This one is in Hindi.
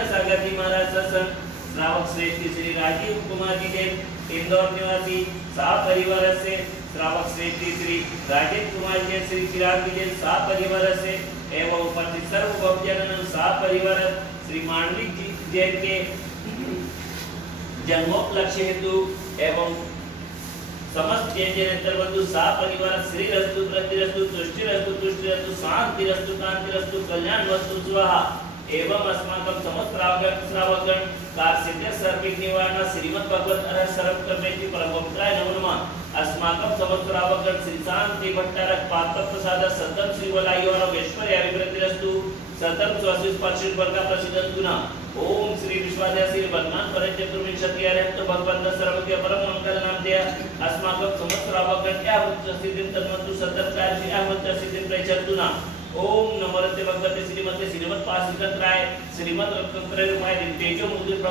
सागरजी महाराज सत्संग श्रावक श्रेष्ठ श्री राजीव कुमार जी जैन इंदौर निवासी परिवार से श्रावक श्रेष्ठ श्री राजेश कुमार जैन श्री चिराग जैन परिवार से एवं उपस्थित सर्व भक्तजनों परिवार श्री मांडलिक जी जैन के जन्मोपलक्ष्य हेतु एवं समस्त जैन जैनेतर बंधु परिवार श्री रस्तु प्रतिरस्तु तुष्टिरस्तु शांतिरस्तु कांतिरस्तु कल्याण वस्तु स्वाहा एवं अस्माकं समस्त श्रावकगण कार्सिद्ध सर्विक निवारण श्रीमद् भगवत अरहर सर्व कमेटी परमपवित्राय नमो नमः। अस्माकं समस्त श्रावकगण श्री शांति भट्टारक पात्र प्रसाद सतम श्री वलायोर ऐश्वर्य अभिवृद्धिरस्तु सतम स्वासी स्पर्शित वर्ग प्रसिद्धंतु न। ओम श्री विश्वाध्याय श्री वर्तमान परचतुर्विंशति अरहत भगवंत सर्वज्ञ परम मंगल नाम दे अस्माकं समस्त श्रावकगण या सिद्धिं तन्वन्तु सतत कार्य या सिद्धिं प्रयच्छन्तु न। ओम नमो भगवते श्रीमते श्रीमत् पासिकत्राय श्रीमद् रत्नत्रय रूपाय तेजो मुद्रित